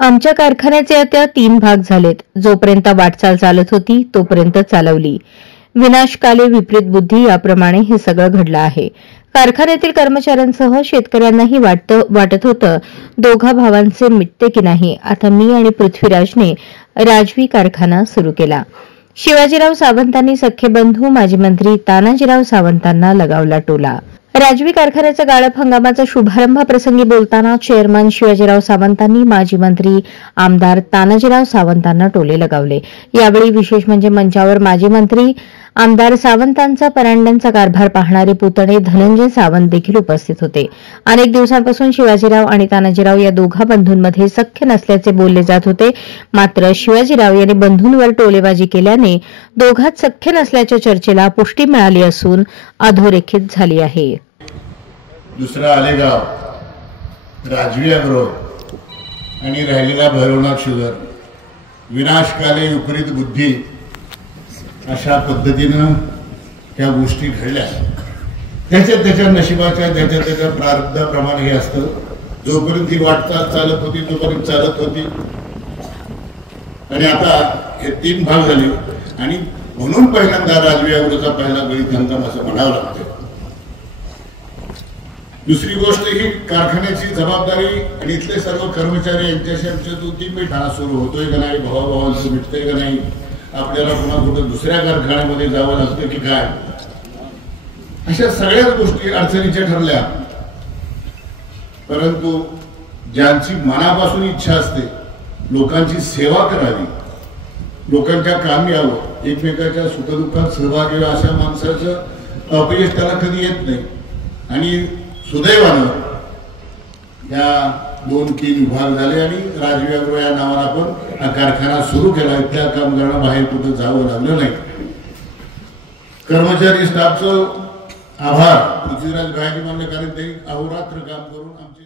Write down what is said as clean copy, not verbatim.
आमच्या कारखान्याचे आता 3 भाग झालेत. जोपर्यंत वाटचाल चालत होती तोपर्यंत चालवली. विनाशकाले विपरीत बुद्धी याप्रमाणे हे सगळं घडलं आहे. कारखान्यातील कर्मचाऱ्यांसह शेतकऱ्यांनाही वाटत होतं दोघा भावांचे मिटते की नाही. आता मी आणि पृथ्वीराजने राजवी कारखाना सुरू केला. शिवाजीराव सावंतांनी सख्खे बंधू माजी मंत्री तानाजीराव सावंतांना लगावला टोला. राजवी कारखान्याचा गाळप हंगामाचा शुभारंभाप्रसंगी बोलताना चेअरमन शिवाजीराव सावंतांनी माजी मंत्री आमदार तानाजीराव सावंतांना टोले लगावले. यावेळी विशेष म्हणजे मंचावर माजी मंत्री आमदार सावंतांचा परांड्यांचा कारभार पाहणारे पुतणे धनंजय सावंत देखील उपस्थित होते. अनेक दिवसांपासून शिवाजीराव आणि तानाजीराव या दोघा बंधूंमध्ये सख्य नसल्याचे बोलले जात होते. मात्र शिवाजीराव यांनी बंधूंवर टोलेबाजी केल्याने दोघात सख्य नसल्याच्या चर्चेला पुष्टी मिळाली असून अधोरेखित झाली आहे. दुसरा आलेगाव, राजवी अॅग्रो आणि राहिलेला भैरवनाथ शुगर, विनाशकाले विपरीत बुद्धी अशा पद्धतीनं त्या गोष्टी घडल्या. त्याच्या नशिबाच्या त्याच्या प्रारब्धाप्रमाणे हे असतं. जोपर्यंत ही वाटचाल चालत होती तोपर्यंत चालत होती आणि आता हे 3 भाग झाले आणि म्हणून पहिल्यांदा राजवी अॅग्रोचा पहिला गळीत हंगाम असं म्हणावं लागतं. दुसरी गोष्ट ही कारखान्याची जबाबदारी आणि इथले सर्व कर्मचारी यांच्याशी आमच्या 2-3 बैठका सुरू होतोय का नाही, भावाभावांचं मिटतंय का नाही, आपल्याला पुन्हा कुठं दुसऱ्या कारखान्यामध्ये जावं लागतं की काय, अशा सगळ्याच गोष्टी अडचणीच्या ठरल्या. परंतु ज्यांची मनापासून इच्छा असते लोकांची सेवा करावी, लोकांच्या कामी यावं, एकमेकाच्या सुखदुःखात सहभागी व्हावं, अशा माणसाचं अपयश त्याला कधी येत नाही. आणि सुदैवानं या 2-3 विभाग झाले आणि राजवी अॅग्रो या नावानं आपण हा कारखाना सुरू केला. त्या कामगारांना बाहेर कुठं जावं लागलं नाही. कर्मचारी स्टाफचं आभार. पृथ्वीराज गायकवाड कारण ते अहोरात्र काम करून आमचे